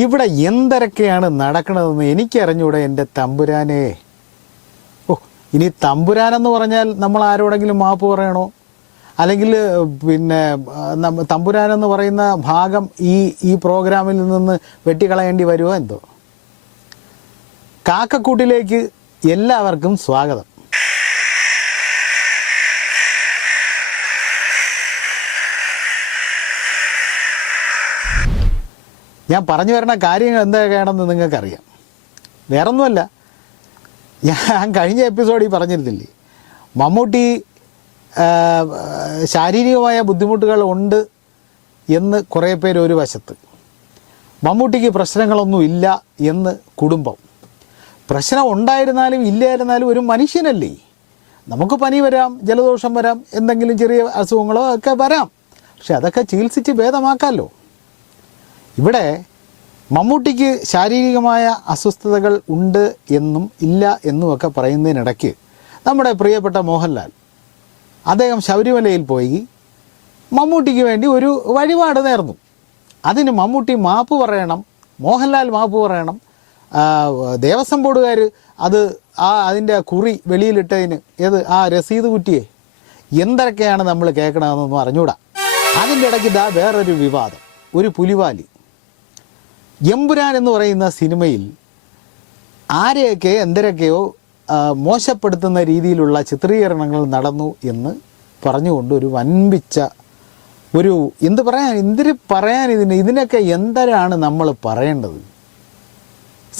ഇവിടെ എന്തൊക്കെയാണ് നടക്കണതെന്ന് എനിക്കറിഞ്ഞൂടെ എൻ്റെ തമ്പുരാനെ. ഓ, ഇനി തമ്പുരാനെന്ന് പറഞ്ഞാൽ നമ്മൾ ആരോടെങ്കിലും മാപ്പ് പറയണോ? അല്ലെങ്കിൽ പിന്നെ തമ്പുരാനെന്ന് പറയുന്ന ഭാഗം ഈ പ്രോഗ്രാമിൽ നിന്ന് വെട്ടിക്കളയേണ്ടി വരുമോ എന്തോ. കാക്കക്കൂട്ടിലേക്ക് എല്ലാവർക്കും സ്വാഗതം. ഞാൻ പറഞ്ഞു വരുന്ന കാര്യങ്ങൾ എന്തൊക്കെയാണെന്ന് നിങ്ങൾക്കറിയാം. വേറൊന്നുമല്ല, ഞാൻ കഴിഞ്ഞ എപ്പിസോഡിൽ പറഞ്ഞിരുന്നില്ലേ, മമ്മൂട്ടി ശാരീരികമായ ബുദ്ധിമുട്ടുകൾ ഉണ്ട് എന്ന് കുറേ പേര് ഒരു വശത്ത്, മമ്മൂട്ടിക്ക് പ്രശ്നങ്ങളൊന്നും ഇല്ല എന്ന് കുടുംബം. പ്രശ്നം ഉണ്ടായിരുന്നാലും ഇല്ലായിരുന്നാലും ഒരു മനുഷ്യനല്ലേ. നമുക്ക് പനി വരാം, ജലദോഷം വരാം, എന്തെങ്കിലും ചെറിയ അസുഖങ്ങളോ ഒക്കെ വരാം. പക്ഷെ അതൊക്കെ ചികിത്സിച്ച് ഭേദമാക്കാമല്ലോ. ഇവിടെ മമ്മൂട്ടിക്ക് ശാരീരികമായ അസ്വസ്ഥതകൾ ഉണ്ട് എന്നും ഇല്ല എന്നുമൊക്കെ പറയുന്നതിനിടയ്ക്ക് നമ്മുടെ പ്രിയപ്പെട്ട മോഹൻലാൽ അദ്ദേഹം ശബരിമലയിൽ പോയി മമ്മൂട്ടിക്ക് വേണ്ടി ഒരു വഴിപാട് നേർന്നു. അതിന് മമ്മൂട്ടി മാപ്പ് പറയണം, മോഹൻലാൽ മാപ്പ് പറയണം. ദേവസ്വം ബോർഡുകാർ അതിൻ്റെ കുറി വെളിയിലിട്ടതിന് ആ രസീത് കുറ്റിയെ എന്തൊക്കെയാണ് നമ്മൾ കേൾക്കണമെന്നൊന്നും അറിഞ്ഞൂടാ. അതിൻ്റെ ഇടയ്ക്ക് വേറൊരു വിവാദം, ഒരു പുലിവാലി. എമ്പുരാൻ എന്ന് പറയുന്ന സിനിമയിൽ ആരെയൊക്കെ എന്തൊക്കെയോ മോശപ്പെടുത്തുന്ന രീതിയിലുള്ള ചിത്രീകരണങ്ങൾ നടന്നു എന്ന് പറഞ്ഞുകൊണ്ട് ഒരു വൻപിച്ച എന്തിനു പറയാൻ ഇതിനൊക്കെ എന്തൊരാണ് നമ്മൾ പറയേണ്ടത്?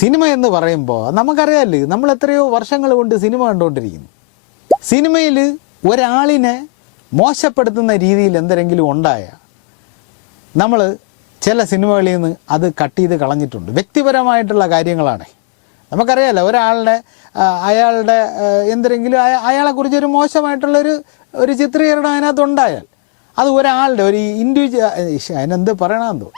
സിനിമ എന്ന് പറയുമ്പോൾ നമുക്കറിയാമല്ലോ, നമ്മൾ എത്രയോ വർഷങ്ങൾ കൊണ്ട് സിനിമ കണ്ടുകൊണ്ടിരിക്കുന്നു. സിനിമയിൽ ഒരാളിനെ മോശപ്പെടുത്തുന്ന രീതിയിൽ എന്തെങ്കിലും ഉണ്ടായ നമ്മൾ ചില സിനിമകളിൽ നിന്ന് അത് കട്ട് ചെയ്ത് കളഞ്ഞിട്ടുണ്ട്. വ്യക്തിപരമായിട്ടുള്ള കാര്യങ്ങളാണ്. നമുക്കറിയാമല്ലോ, ഒരാളുടെ അയാളുടെ എന്തെങ്കിലും അയാളെക്കുറിച്ചൊരു മോശമായിട്ടുള്ളൊരു ചിത്രീകരണം അതിനകത്തുണ്ടായാൽ അത് ഒരാളുടെ ഒരു അതിനെന്ത് പറയണമെന്തോ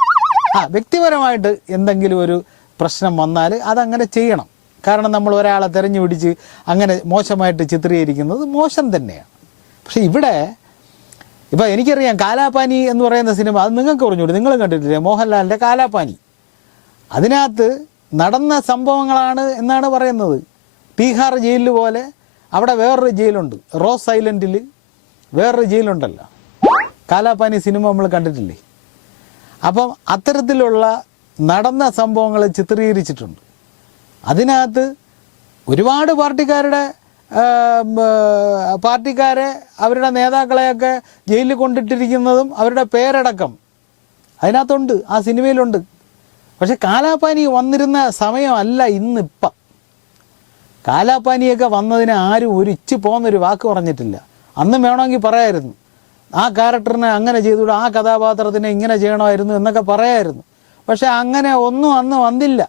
വ്യക്തിപരമായിട്ട് എന്തെങ്കിലും ഒരു പ്രശ്നം വന്നാൽ അതങ്ങനെ ചെയ്യണം. കാരണം നമ്മൾ ഒരാളെ തിരഞ്ഞു പിടിച്ച് അങ്ങനെ മോശമായിട്ട് ചിത്രീകരിക്കുന്നത് മോശം തന്നെയാണ്. പക്ഷെ ഇവിടെ ഇപ്പം എനിക്കറിയാം, കാലാപാനി എന്ന് പറയുന്ന സിനിമ, അത് നിങ്ങൾക്ക് പറഞ്ഞൂടെ, നിങ്ങളും കണ്ടിട്ടില്ലേ, മോഹൻലാലിൻ്റെ കാലാപാനി. അതിനകത്ത് നടന്ന സംഭവങ്ങളാണ് എന്നാണ് പറയുന്നത്. തീഹാർ ജയിലിൽ പോലെ അവിടെ വേറൊരു ജയിലുണ്ട്, റോസ് ഐലൻഡിൽ വേറൊരു ജയിലുണ്ടല്ലോ. കാലാപാനി സിനിമ നമ്മൾ കണ്ടിട്ടില്ലേ? അപ്പം അത്തരത്തിലുള്ള നടന്ന സംഭവങ്ങൾ ചിത്രീകരിച്ചിട്ടുണ്ട്. അതിനകത്ത് ഒരുപാട് പാർട്ടിക്കാരെ അവരുടെ നേതാക്കളെയൊക്കെ ജയിലിൽ കൊണ്ടിട്ടിരിക്കുന്നതും അവരുടെ പേരടക്കം അതിനകത്തുണ്ട്, ആ സിനിമയിലുണ്ട്. പക്ഷെ കാലാപാനി വന്നിരുന്ന സമയമല്ല ഇന്നിപ്പം. കാലാപാനിയൊക്കെ വന്നതിന് ആരും ഒരു ഇച്ച് പോകുന്നൊരു വാക്ക് പറഞ്ഞിട്ടില്ല. അന്നും വേണമെങ്കിൽ പറയായിരുന്നു, ആ ക്യാരക്ടറിനെ അങ്ങനെ ചെയ്തുകൂടാ, ആ കഥാപാത്രത്തിനെ ഇങ്ങനെ ചെയ്യണമായിരുന്നു എന്നൊക്കെ പറയായിരുന്നു. പക്ഷെ അങ്ങനെ ഒന്നും അന്ന് വന്നില്ല.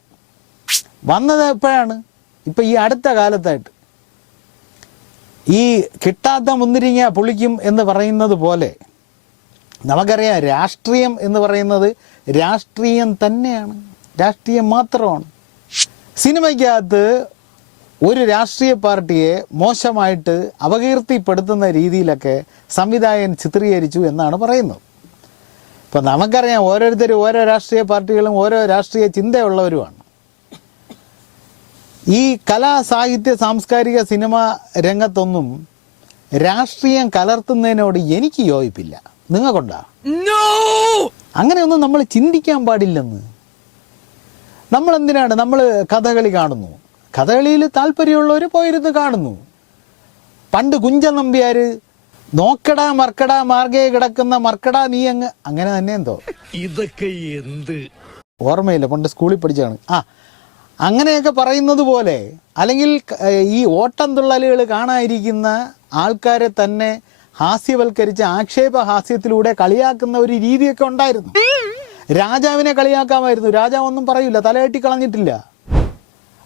വന്നത് എപ്പോഴാണ്? ഇപ്പം ഈ അടുത്ത കാലത്തായിട്ട്. ഈ കിട്ടാത്ത മുന്തിരിങ്ങ പുളിക്കും എന്ന് പറയുന്നത് പോലെ നമുക്കറിയാം, രാഷ്ട്രീയം എന്ന് പറയുന്നത് രാഷ്ട്രീയം തന്നെയാണ്, രാഷ്ട്രീയം മാത്രമാണ്. സിനിമയ്ക്കകത്ത് ഒരു രാഷ്ട്രീയ പാർട്ടിയെ മോശമായിട്ട് അപകീർത്തിപ്പെടുത്തുന്ന രീതിയിലൊക്കെ സംവിധായകൻ ചിത്രീകരിച്ചു എന്നാണ് പറയുന്നത്. ഇപ്പം നമുക്കറിയാം, ഓരോരുത്തരും ഓരോ രാഷ്ട്രീയ പാർട്ടികളും ഓരോ രാഷ്ട്രീയ ചിന്തയുള്ളവരുമാണ്. ഈ കലാ സാഹിത്യ സാംസ്കാരിക സിനിമ രംഗത്തൊന്നും രാഷ്ട്രീയം കലർത്തുന്നതിനോട് എനിക്ക് യോജിപ്പില്ല. നിങ്ങൾക്കുണ്ടാ? അങ്ങനെയൊന്നും നമ്മൾ ചിന്തിക്കാൻ പാടില്ലെന്ന്. നമ്മളെന്തിനാണ് നമ്മൾ കഥകളി കാണുന്നു? കഥകളിയിൽ താല്പര്യമുള്ളവർ പോയിരുന്ന് കാണുന്നു. പണ്ട് കുഞ്ചൻ നമ്പ്യാർ നോക്കടാ മർക്കടാ മാർഗേ കിടക്കുന്ന മർക്കടാ നീ അങ്ങനെ തന്നെ എന്തോ ഇതൊക്കെ എന്ത് ഓർമ്മയില്ല, പണ്ട് സ്കൂളിൽ പഠിച്ചാണ്. അങ്ങനെയൊക്കെ പറയുന്നത് പോലെ, അല്ലെങ്കിൽ ഈ ഓട്ടം തുള്ളലുകൾ കാണാതിരിക്കുന്ന ആൾക്കാരെ തന്നെ ഹാസ്യവൽക്കരിച്ച് ആക്ഷേപഹാസ്യത്തിലൂടെ കളിയാക്കുന്ന ഒരു രീതിയൊക്കെ ഉണ്ടായിരുന്നു. രാജാവിനെ കളിയാക്കാമായിരുന്നു, രാജാവൊന്നും പറയില്ല, തലവെട്ടി കളഞ്ഞിട്ടില്ല.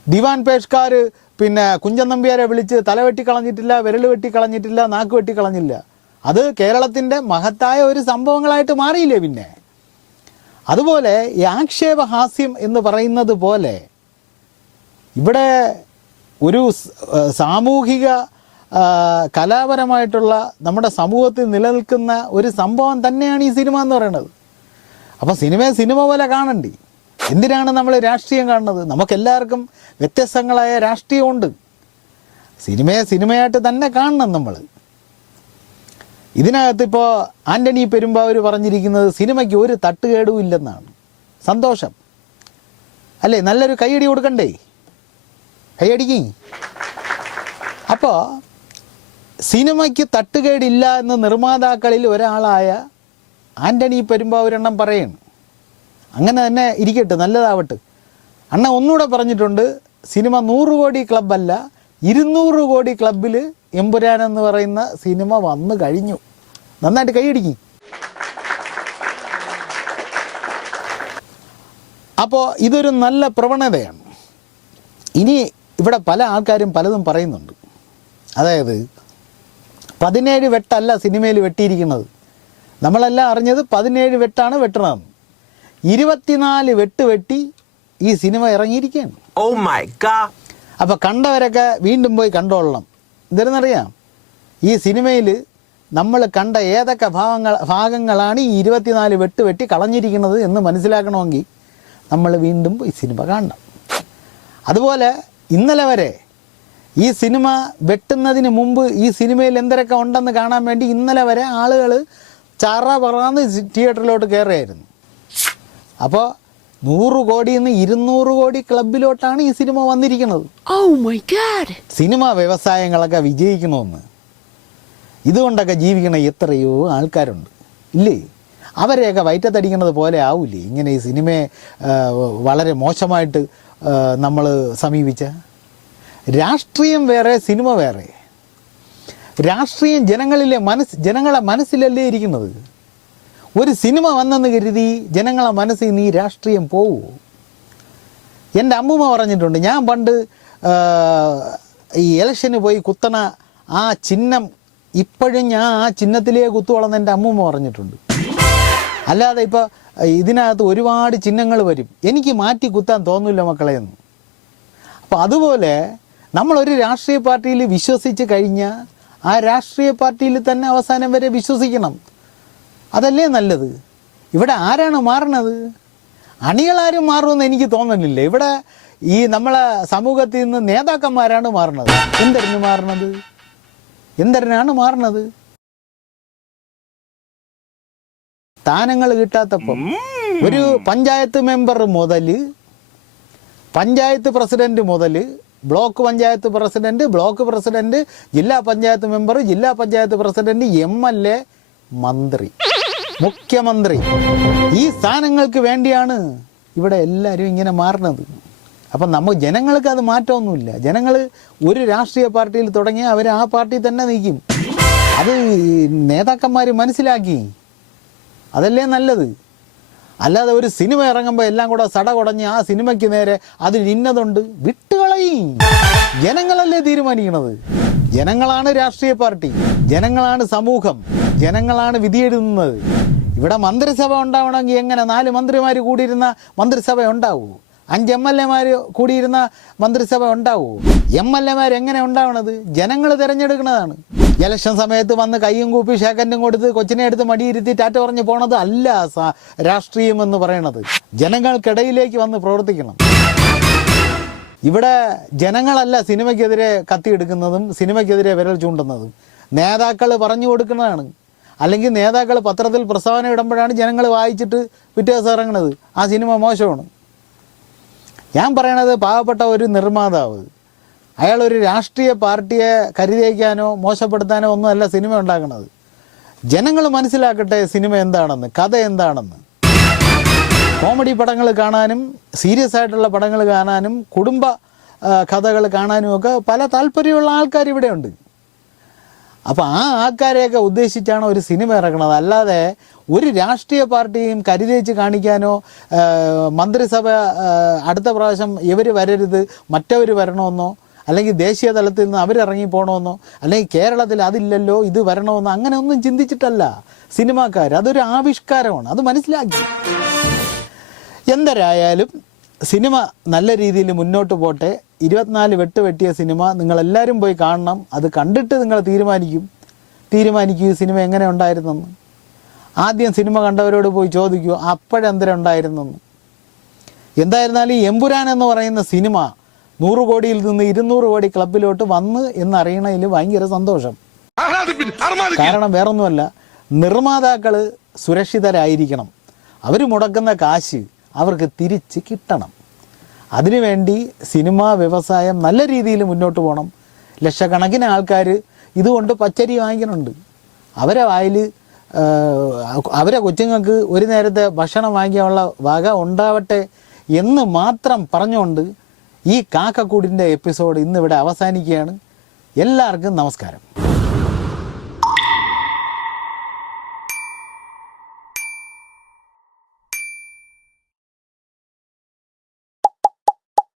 ദിവാൻ പേഷ്കാർ പിന്നെ കുഞ്ചൻ നമ്പ്യാരെ വിളിച്ച് തലവെട്ടി കളഞ്ഞിട്ടില്ല, വിരൽ വെട്ടി കളഞ്ഞിട്ടില്ല, നാക്ക് വെട്ടി കളഞ്ഞില്ല. അത് കേരളത്തിൻ്റെ മഹത്തായ ഒരു സംഭവങ്ങളായിട്ട് മാറിയില്ലേ പിന്നെ. അതുപോലെ ഈ ആക്ഷേപഹാസ്യം എന്ന് പറയുന്നത് പോലെ ഇവിടെ ഒരു സാമൂഹിക കലാപരമായിട്ടുള്ള നമ്മുടെ സമൂഹത്തിൽ നിലനിൽക്കുന്ന ഒരു സംഭവം തന്നെയാണ് ഈ സിനിമ എന്ന് പറയുന്നത്. അപ്പോൾ സിനിമയെ സിനിമ പോലെ കാണണ്ടേ? എന്തിനാണ് നമ്മൾ രാഷ്ട്രീയം കാണുന്നത്? നമുക്കെല്ലാവർക്കും വ്യത്യസ്തങ്ങളായ രാഷ്ട്രീയമുണ്ട്. സിനിമയെ സിനിമയായിട്ട് തന്നെ കാണണം നമ്മൾ. ഇതിനകത്ത് ഇപ്പോൾ ആൻ്റണി പെരുമ്പാവൂർ പറഞ്ഞിരിക്കുന്നത് സിനിമയ്ക്ക് ഒരു തട്ടുകേടും ഇല്ലെന്നാണ്. സന്തോഷം അല്ലേ? നല്ലൊരു കൈയടി കൊടുക്കണ്ടേ? കൈയടിക്ക്. അപ്പോൾ സിനിമയ്ക്ക് തട്ടുകേടില്ല എന്ന് നിർമ്മാതാക്കളിൽ ഒരാളായ ആൻ്റണി പെരുമ്പാവൂരെണ്ണം പറയണം. അങ്ങനെ തന്നെ ഇരിക്കട്ടെ, നല്ലതാവട്ടെ. അണ്ണ ഒന്നുകൂടെ പറഞ്ഞിട്ടുണ്ട്, സിനിമ 100 കോടി ക്ലബ്ബല്ല 200 കോടി ക്ലബിൽ എമ്പുരാൻ എന്ന് പറയുന്ന സിനിമ വന്നു കഴിഞ്ഞു. നന്നായിട്ട് കൈയടിക്കും. അപ്പോൾ ഇതൊരു നല്ല പ്രവണതയാണ്. ഇനി ഇവിടെ പല ആൾക്കാരും പലതും പറയുന്നുണ്ട്. അതായത് 17 വെട്ടല്ല സിനിമയിൽ വെട്ടിയിരിക്കുന്നത്. നമ്മളെല്ലാം അറിഞ്ഞത് 17 വെട്ടാണ് വെട്ടണമെന്ന്. 24 വെട്ട് വെട്ടി ഈ സിനിമ ഇറങ്ങിയിരിക്കുകയാണ്. Oh my God. അപ്പോൾ കണ്ടവരൊക്കെ വീണ്ടും പോയി കണ്ടോളണം. എന്തെന്നറിയാം, ഈ സിനിമയിൽ നമ്മൾ കണ്ട ഏതൊക്കെ ഭാഗങ്ങളാണ് ഈ 24 വെട്ട് വെട്ടി കളഞ്ഞിരിക്കുന്നത് എന്ന് മനസ്സിലാക്കണമെങ്കിൽ നമ്മൾ വീണ്ടും ഈ സിനിമ കാണണം. അതുപോലെ ഇന്നലെ വരെ ഈ സിനിമ വെട്ടുന്നതിന് മുമ്പ് ഈ സിനിമയിൽ എന്തൊക്കെ ഉണ്ടെന്ന് കാണാൻ വേണ്ടി ഇന്നലെ വരെ ആളുകൾ ചറ പറന്ന് തിയേറ്ററിലോട്ട് കയറിയായിരുന്നു. അപ്പോൾ 100 കോടിയിൽ നിന്ന് 200 കോടി ക്ലബിലോട്ടാണ് ഈ സിനിമ വന്നിരിക്കുന്നത്. Oh my God. സിനിമ വ്യവസായങ്ങളൊക്കെ വിജയിക്കണമെന്ന് ഇതുകൊണ്ടൊക്കെ ജീവിക്കണ എത്രയോ ആൾക്കാരുണ്ട് ഇല്ലേ? അവരെയൊക്കെ വയറ്റത്തടിക്കുന്നത് പോലെ ആവില്ലേ ഇങ്ങനെ ഈ സിനിമയെ വളരെ മോശമായിട്ട് നമ്മൾ സമീപിച്ച? രാഷ്ട്രീയം വേറെ, സിനിമ വേറെ. രാഷ്ട്രീയം ജനങ്ങളെ മനസ്സിലല്ലേ ഇരിക്കുന്നത്. ഒരു സിനിമ വന്നെന്ന് കരുതി ജനങ്ങളെ മനസ്സിൽ നിന്ന് ഈ രാഷ്ട്രീയം പോവൂ? എൻ്റെ അമ്മൂമ്മ പറഞ്ഞിട്ടുണ്ട്, ഞാൻ പണ്ട് ഈ ഇലക്ഷന് പോയി കുത്തണ ആ ചിഹ്നം ഇപ്പോഴും ഞാൻ ആ ചിഹ്നത്തിലേ കുത്തുവളെന്ന് എൻ്റെ അമ്മൂമ്മ പറഞ്ഞിട്ടുണ്ട്. അല്ലാതെ ഇപ്പോൾ ഇതിനകത്ത് ഒരുപാട് ചിഹ്നങ്ങൾ വരും, എനിക്ക് മാറ്റി കുത്താൻ തോന്നില്ല മക്കളെ എന്ന്. അപ്പോൾ അതുപോലെ നമ്മളൊരു രാഷ്ട്രീയ പാർട്ടിയിൽ വിശ്വസിച്ച് കഴിഞ്ഞാൽ ആ രാഷ്ട്രീയ പാർട്ടിയിൽ തന്നെ അവസാനം വരെ വിശ്വസിക്കണം. അതല്ലേ നല്ലത്. ഇവിടെ ആരാണ് മാറണത്? അണികളാരും മാറുമെന്ന് എനിക്ക് തോന്നുന്നില്ല. ഇവിടെ ഈ നമ്മളെ സമൂഹത്തിൽ നിന്ന് നേതാക്കന്മാരാണ് മാറണത്. എന്തിനാണ് മാറണത്? സ്ഥാനങ്ങൾ കിട്ടാത്തപ്പം ഒരു പഞ്ചായത്ത് മെമ്പർ മുതൽ പഞ്ചായത്ത് പ്രസിഡന്റ് മുതൽ block panchayat president, block president, ജില്ലാ പഞ്ചായത്ത് മെമ്പർ, ജില്ലാ പഞ്ചായത്ത് പ്രസിഡന്റ്, MLA, മന്ത്രി, മുഖ്യമന്ത്രി, ഈ സ്ഥാനങ്ങൾക്ക് വേണ്ടിയാണ് ഇവിടെ എല്ലാവരും ഇങ്ങനെ മാറുന്നത്. അപ്പം ജനങ്ങൾക്ക് അത് മാറ്റമൊന്നുമില്ല. ജനങ്ങൾ ഒരു രാഷ്ട്രീയ പാർട്ടിയിൽ തുടങ്ങിയാൽ അവർ ആ പാർട്ടി തന്നെ നിൽക്കും. അത് നേതാക്കന്മാർ മനസ്സിലാക്കി. അതല്ലേ നല്ലത്. അല്ലാതെ ഒരു സിനിമ ഇറങ്ങുമ്പോൾ എല്ലാം കൂടെ സട കുടഞ്ഞ് ആ സിനിമയ്ക്ക് നേരെ അതിൽ ഇന്നതുണ്ട് വിട്ടുകളയും. ജനങ്ങളല്ലേ തീരുമാനിക്കണത്. ജനങ്ങളാണ് രാഷ്ട്രീയ പാർട്ടി, ജനങ്ങളാണ് സമൂഹം, ജനങ്ങളാണ് വിധിയെഴുതുന്നത്. ഇവിടെ മന്ത്രിസഭ ഉണ്ടാവണമെങ്കിൽ എങ്ങനെ 4 മന്ത്രിമാർ കൂടിയിരുന്ന മന്ത്രിസഭ ഉണ്ടാവൂ? 5 MLA കൂടിയിരുന്ന മന്ത്രിസഭ ഉണ്ടാവൂ? MLA എങ്ങനെ ഉണ്ടാവണത്? ജനങ്ങൾ തിരഞ്ഞെടുക്കുന്നതാണ്. ഇലക്ഷൻ സമയത്ത് വന്ന് കയ്യും കൂപ്പി ഷേക്കൻഡും കൊടുത്ത് കൊച്ചിനെ എടുത്ത് മടിയിരുത്തി ടാറ്റ പറഞ്ഞ് പോണത് അല്ല രാഷ്ട്രീയം എന്ന് പറയണത്. ജനങ്ങൾക്കിടയിലേക്ക് വന്ന് പ്രവർത്തിക്കണം. ഇവിടെ ജനങ്ങളല്ല സിനിമയ്ക്കെതിരെ കത്തിയെടുക്കുന്നതും സിനിമയ്ക്കെതിരെ വിരൽ ചൂണ്ടുന്നതും. നേതാക്കൾ പറഞ്ഞു കൊടുക്കുന്നതാണ്. അല്ലെങ്കിൽ നേതാക്കൾ പത്രത്തിൽ പ്രസ്താവന ഇടുമ്പോഴാണ് ജനങ്ങൾ വായിച്ചിട്ട് പിറ്റേ ദിവസം ഇറങ്ങുന്നത് ആ സിനിമ മോശമാണ്. ഞാൻ പറയണത് പാവപ്പെട്ട ഒരു നിർമ്മാതാവ് അയാളൊരു രാഷ്ട്രീയ പാർട്ടിയെ കരുതേക്കാനോ മോശപ്പെടുത്താനോ ഒന്നുമല്ല സിനിമ ഉണ്ടാക്കുന്നത്. ജനങ്ങൾ മനസ്സിലാക്കട്ടെ സിനിമ എന്താണെന്ന്, കഥ എന്താണെന്ന്. കോമഡി പടങ്ങൾ കാണാനും സീരിയസ് ആയിട്ടുള്ള പടങ്ങൾ കാണാനും കുടുംബ കഥകൾ കാണാനും ഒക്കെ പല താല്പര്യമുള്ള ആൾക്കാർ ഇവിടെയുണ്ട്. അപ്പോൾ ആ ആൾക്കാരെയൊക്കെ ഉദ്ദേശിച്ചാണ് ഒരു സിനിമ ഇറങ്ങുന്നത്. അല്ലാതെ ഒരു രാഷ്ട്രീയ പാർട്ടിയും കരുതേച്ച് കാണിക്കാനോ മന്ത്രിസഭ അടുത്ത പ്രാവശ്യം ഇവർ വരരുത് മറ്റവർ വരണമെന്നോ അല്ലെങ്കിൽ ദേശീയ തലത്തിൽ നിന്ന് അവരിറങ്ങി പോകണമെന്നോ അല്ലെങ്കിൽ കേരളത്തിൽ അതില്ലല്ലോ ഇത് വരണമെന്നോ അങ്ങനെ ഒന്നും ചിന്തിച്ചിട്ടല്ല സിനിമാക്കാർ. അതൊരു ആവിഷ്കാരമാണ്, അത് മനസ്സിലാക്കി. എന്തരായാലും സിനിമ നല്ല രീതിയിൽ മുന്നോട്ട് പോട്ടെ. 24 വെട്ട് വെട്ടിയ സിനിമ നിങ്ങളെല്ലാവരും പോയി കാണണം. അത് കണ്ടിട്ട് നിങ്ങൾ തീരുമാനിക്കൂ ഈ സിനിമ എങ്ങനെ ഉണ്ടായിരുന്നെന്ന്. ആദ്യം സിനിമ കണ്ടവരോട് പോയി ചോദിക്കൂ അപ്പോഴെന്തരം ഉണ്ടായിരുന്നെന്ന്. എന്തായിരുന്നാലും ഈ എമ്പുരാൻ എന്ന് പറയുന്ന സിനിമ 100 കോടിയിൽ നിന്ന് 200 കോടി ക്ലബിലോട്ട് വന്ന് എന്നറിയണതിൽ ഭയങ്കര സന്തോഷം. കാരണം വേറൊന്നുമല്ല, നിർമ്മാതാക്കൾ സുരക്ഷിതരായിരിക്കണം. അവർ മുടക്കുന്ന കാശ് അവർക്ക് തിരിച്ച് കിട്ടണം. അതിനുവേണ്ടി സിനിമാ വ്യവസായം നല്ല രീതിയിൽ മുന്നോട്ട് പോകണം. ലക്ഷക്കണക്കിന് ആൾക്കാർ ഇതുകൊണ്ട് പച്ചരി വാങ്ങിക്കുന്നുണ്ട്. അവരെ വായിൽ അവരെ കൊച്ചുങ്ങൾക്ക് ഒരു നേരത്തെ ഭക്ഷണം വാങ്ങിക്കാനുള്ള വക ഉണ്ടാവട്ടെ എന്ന് മാത്രം പറഞ്ഞുകൊണ്ട് ഈ കാക്കക്കൂടിൻ്റെ എപ്പിസോഡ് ഇന്നിവിടെ അവസാനിക്കുകയാണ്. എല്ലാവർക്കും നമസ്കാരം.